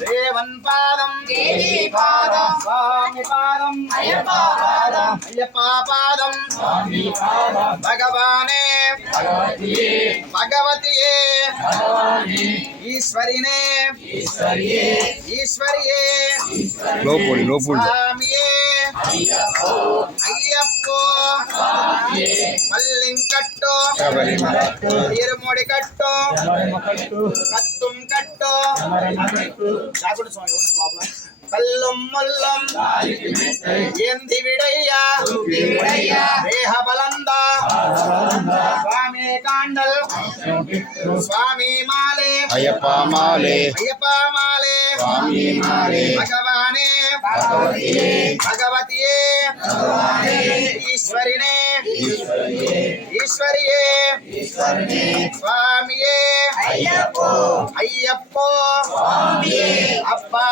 தேவன் பாதம் தேவி பாதம் சுவாமி பாதம் ஐயப்பா பாதம் ஐயப்பா பாதம் சுவாமி பாதம் பகவானே பகவதியே பகவதியே பகவானே ஈஸ்வரினே ஈஸ்வரியே ஈஸ்வரியே லோபோலி சுவாமியே ஐயப்போ ஐயப்போ சுவாமியே மல்லிங்கட்டோ ಶಬರಿಮಲಟ್ಟು திருமுடி கட்டோ ಶಬರಿಮಲಟ್ಟು கத்தும் கட்டோ ಶಬರಿಮಲಟ್ಟು சாகுடு சுவாமி ஒன்று மாப்ள கல்லும் முல்லும் தாய்க்கு மெத்தை ஏந்தி விடையா தூக்கி விடையா தேக பலந்தா ஆதரவந்த சுவாமி காண்டல் ಕಿಟ್ಟು சுவாமி மாலே ஐயப்பா மாலே ஐயப்பா மாலே ಸ್ವಾಮಿ ಮಾಲೆ பகவானே ಭಗವತಿಯೇ பகவதியே ಭಗವಾನೇ ஈஸ்வரினே ಈಶ್ವರಿಯೇ ஈஸ்வரியே ಈಶ್ವರನೇ சுவாமியே ಅಯ್ಯಪ್ಪೋ ஐயப்போ ಸ್ವಾಮಿಯೇ அப்பா